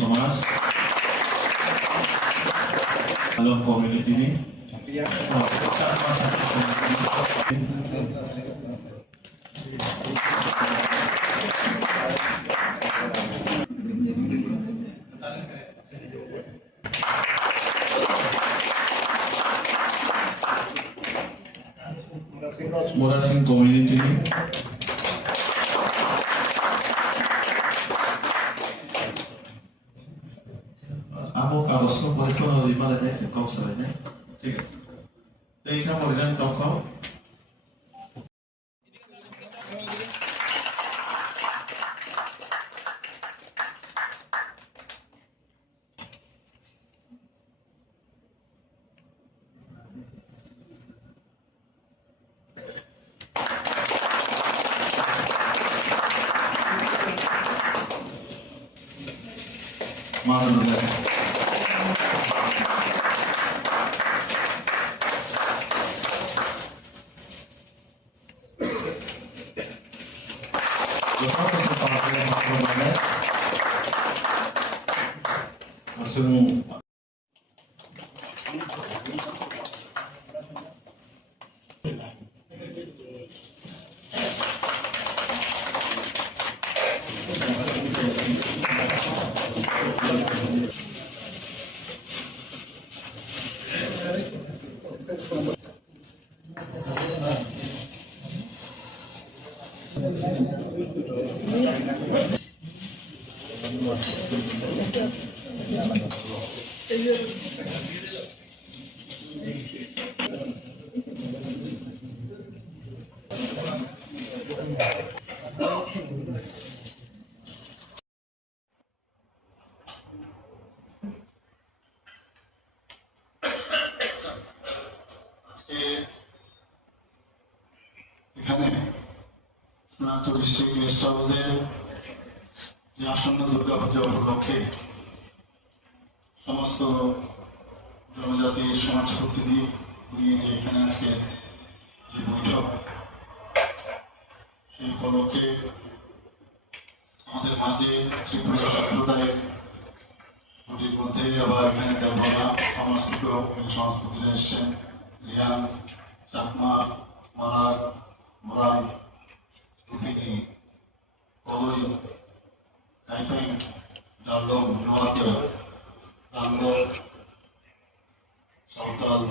সমাজ আলম কমিউনিটি মোরা Singh community Amo kagus ko boleh ko di mana deh kau sebenarnya, tiga. Tapi saya mau bilang toko. Maaf. Langsung এখানে Sonarpur district guest হাউসের যে আসন্ন দুর্গাপূজা উপলক্ষে সমস্ত জনজাতির সমাজ প্রতিনিধি নিয়ে যে এখানে আজকে যে বৈঠক, সেই উপলক্ষে আমাদের মাঝে ত্রিপুরা সম্প্রদায়ের ওটির মধ্যে আবার এখানে দেবনা সমাজ থেকেও সমাজ প্রতিনিধি এসছেন, রিয়ান, চাকমা, মালার, মোরাই, প্রতিনি, কলই, কাইপাই, ডাল্লম, নোয়াতিয়া, রাঙ্গল, সাঁওতাল,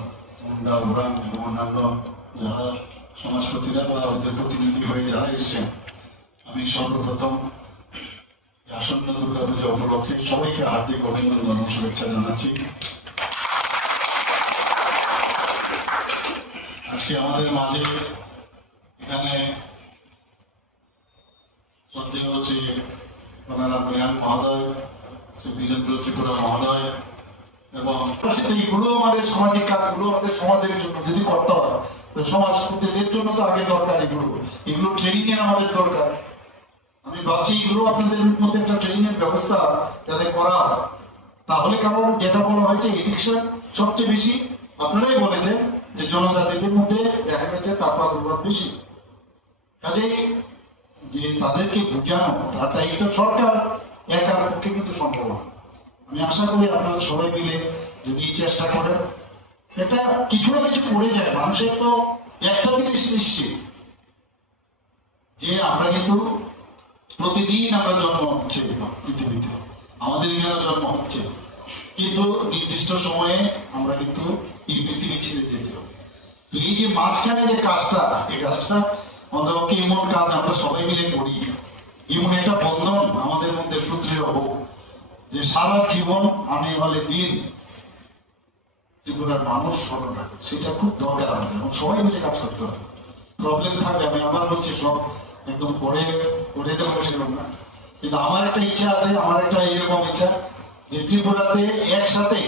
মুন্ডা, উড়ান এবং অন্যান্য যারা সমাজপতিরা বা ওদের প্রতিনিধি হয়ে যারা এসছেন, আমি সর্বপ্রথম আসন্ন দুর্গাপূজা উপলক্ষে সবাইকে হার্দিক অভিনন্দন এবং শুভেচ্ছা জানাচ্ছি। আজকে আমাদের মাঝে এখানে শ্রদ্ধেয় শ্রী রিয়ান মহোদয়, শ্রী বীরেন্দ্র ত্রিপুরা মহোদয় এবং এইগুলো আমাদের সামাজিক কাজগুলো আমাদের সমাজের জন্য যদি করতে হয় তো সমাজ প্রতিদের জন্য তো আগে দরকার এগুলো ট্রেনিং এর আমাদের দরকার। আমি ভাবছি এগুলো আপনাদের মধ্যে একটা ট্রেনিং এর ব্যবস্থা যাতে করা হয়, তাহলে কারণ যেটা বলা হয়েছে এডিকশন সবচেয়ে বেশি আপনারাই বলেছেন যে জনজাতিদের মধ্যে দেখা গেছে তার প্রাদুর্ভাব বেশি, কাজেই যে তাদেরকে বোঝানো তাই তো সরকার একার পক্ষে কিন্তু সম্ভব না। আমি আশা করি আপনারা সবাই মিলে যদি চেষ্টা করেন এটা কিছু না কিছু করে যায়। মানুষের তো একটা জিনিস নিশ্চিত যে আমরা কিন্তু প্রতিদিন আমরা জন্ম হচ্ছে পৃথিবীতে, আমাদের এখানে জন্ম হচ্ছে, কিন্তু নির্দিষ্ট সময়ে আমরা কিন্তু এই পৃথিবী ছেড়ে যেতে হবে। এই যে মাঝখানে যে কাজটা, এই কাজটা অন্তত এমন কাজ আমরা সবাই মিলে করি, এমন একটা বন্ধন আমাদের মধ্যে সুদৃঢ় হোক যে সারা জীবন আনে বলে দিন ত্রিপুরার মানুষ স্মরণ রাখে। সেটা খুব দরকার আমাদের, সবাই মিলে কাজ করতে হবে। প্রবলেম থাকবে, আমি আবার বলছি, সব একদম করে দেবো সেরকম না, কিন্তু আমার একটা ইচ্ছা আছে, আমার একটা এরকম ইচ্ছা যে ত্রিপুরাতে একসাথে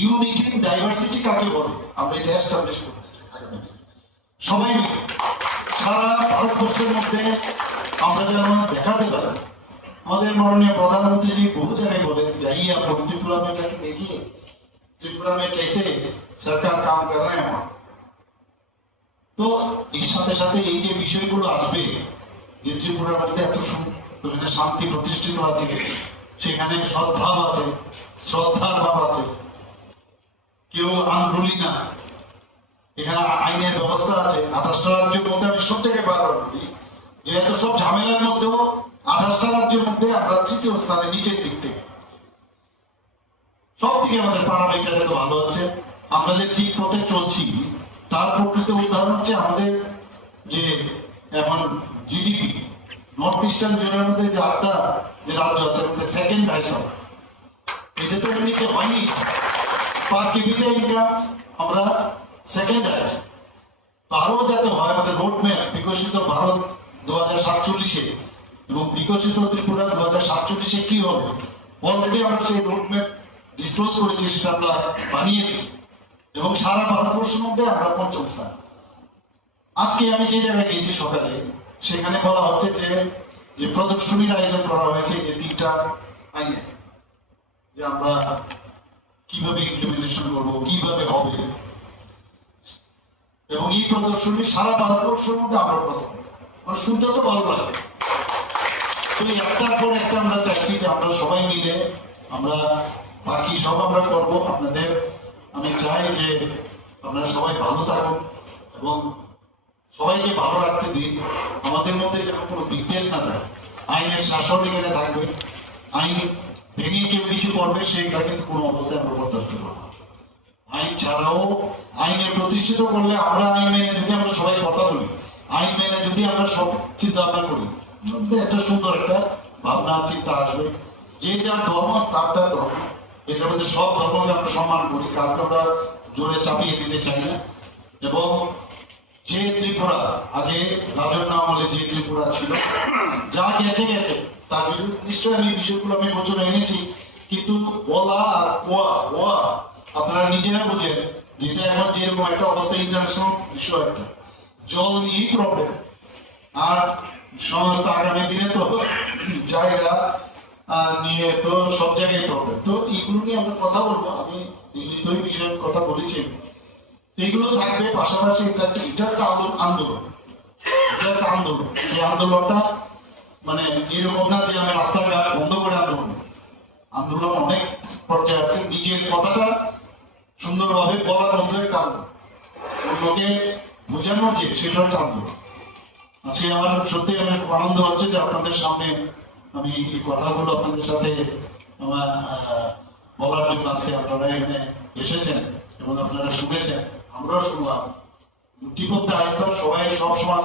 ইউনিটি ডাইভার্সিটি কাকে বলে আমরা এটা এস্টাবলিশ করতে চাই আগামী দিনে। সবাই মিলে সারা ভারতবর্ষের মধ্যে আমরা যেন দেখাতে পারি। আমাদের মাননীয় प्रधानमंत्री বহু জায়গায় বলেন যাই आप त्रिपुरा में जाके देखिए त्रिपुरा में कैसे सरकार काम कर रहे हैं। তো এর সাথে সাথে এই যে বিষয়গুলো আসবে যে ত্রিপুরার মধ্যে এত শান্তি প্রতিষ্ঠিত আছে, সেখানে সদ্ভাব আছে, শ্রদ্ধার ভাব আছে, কেউ আনরুলি না, এখানে আইনের ব্যবস্থা আছে। 28টা রাজ্যের মধ্যে আমি সব থেকে বারবার বলি যে এত সব ঝামেলার মধ্যেও 28টা রাজ্যের মধ্যে আমরা তৃতীয় স্থানে, নিচের দিক থেকে সব দিকে আমাদের প্যারামিটার এত ভালো আছে। আমরা যে ঠিক পথে চলছি তার প্রকৃত উদাহরণ হচ্ছে আমাদের যে এখন জিডিপি, নর্থ ইস্টার্ন জোনের মধ্যে যে 8টা যে রাজ্য আছে সেকেন্ড হাইস্ট, এটা তো এমনিতে হয়নি। পার ক্যাপিটা ইনকাম আমরা সেকেন্ড হাইস্ট, আরো যাতে হয় আমাদের রোডম্যাপ বিকশিত ভারত 2047-এ এবং বিকশিত ত্রিপুরা 2047-এ কি হবে, অলরেডি আমরা সেই রোডম্যাপ ডিসক্লোজ করেছি, সেটা আমরা বানিয়েছি এবং সারা ভারতবর্ষের মধ্যে আমরা 5ম স্থান। আজকে আমি যে জায়গায় গেছি সকালে, সেখানে বলা হচ্ছে যে প্রদর্শনীর আয়োজন করা হয়েছে যে 3টা আইনে, যে আমরা কিভাবে ইমপ্লিমেন্টেশন করবো, কিভাবে হবে, এবং এই প্রদর্শনী সারা ভারতবর্ষের মধ্যে আমরা প্রথম। মানে শুনতে তো ভালো লাগে। তো একটার পর একটা আমরা চাইছি যে আমরা সবাই মিলে আমরা বাকি সব আমরা করবো। আপনাদের আমি চাই যে আপনারা সবাই ভালো থাকুন এবং সবাইকে ভালো রাখতে দিন। আমাদের মধ্যে যেন কোনো বিদ্বেষ না থাকে, আইনের শাসন এখানে থাকবে, আইন ভেঙে কেউ কিছু করবে সেটা কিন্তু কোনো অবস্থায় আমরা বরদাস্ত করবো না। আইন ছাড়াও আইনে প্রতিষ্ঠিত করলে আমরা আইন মেনে যদি আমরা সবাই কথা বলি, আইন মেনে যদি আমরা সব চিন্তা ভাবনা করি, একটা সুন্দর একটা ভাবনা চিন্তা আসবে। যে যার ধর্ম তার তার ধর্ম, এটার মধ্যে সব ধর্মকে আমরা সম্মান করি, কাউকে আমরা জোরে চাপিয়ে দিতে চাই না। এবং যে ত্রিপুরা আগে রাজন্য আমলে যে ত্রিপুরা ছিল, যা গেছে গেছে, তার নিশ্চয়ই আমি বিষয়গুলো আমি বছর এনেছি, কিন্তু বলা আর কোয়া আপনারা নিজেরা বোঝেন যেটা এখন যেরকম একটা অবস্থা, ইন্টারন্যাশনাল বিষয় একটা জল নিয়েই প্রবলেম, আর সমস্ত আগামী দিনে তো জায়গা নিয়ে তো সব জায়গায় প্রবলেম। তো এইগুলো নিয়ে আমরা কথা বলবো, আমি দিল্লিতেই বিষয়ে কথা বলেছি, এইগুলো থাকবে। পাশাপাশি এটা একটা আন্দোলন, এটা একটা আন্দোলন। এই আন্দোলনটা মানে এরকম না যে আমি রাস্তাঘাট বন্ধ করে আন্দোলন অনেক পর্যায়ে আছে। নিজের কথাটা সুন্দরভাবে বলার মধ্যে একটা আন্দোলন, অন্যকে বোঝানোর যে সেটা একটা আন্দোলন। আজকে আমার সত্যি আমার খুব আনন্দ হচ্ছে যে আপনাদের সামনে আমি এই কথাগুলো আপনাদের সাথে আমার বলার জন্য আজকে আপনারা এখানে এসেছেন এবং আপনারা শুনেছেন, আমরাও শুনলাম। টিপতে আসবার সবাই সব সমাজ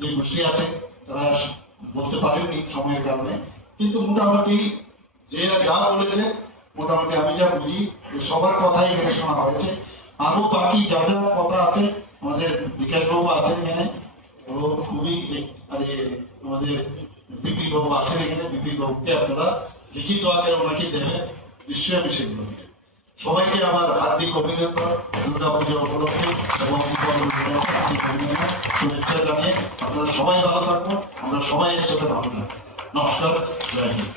যে গোষ্ঠী আছে তারা বলতে পারেননি সময়ের কারণে, কিন্তু মোটামুটি যে যা বলেছে, মোটামুটি আমি যা বুঝি সবার কথাই এখানে শোনা হয়েছে। আরো বাকি যা যা কথা আছে, আমাদের বিকাশ বাবু আছেন এখানে, ও খুবই আমাদের বিপিন বাবু আছেন এখানে, বিপিন বাবুকে আপনারা লিখিত আকারে ওনাকে দেবেন, নিশ্চয়ই আমি সেগুলো দিই। সবাইকে আমার হার্দিক অভিনন্দন দুর্গা পুজো উপলক্ষে এবং শুভেচ্ছা জানিয়ে আপনারা সবাই ভালো থাকবেন, আমরা সবাই একসাথে ভালো থাকবো। নমস্কার, জয় হিন্দ।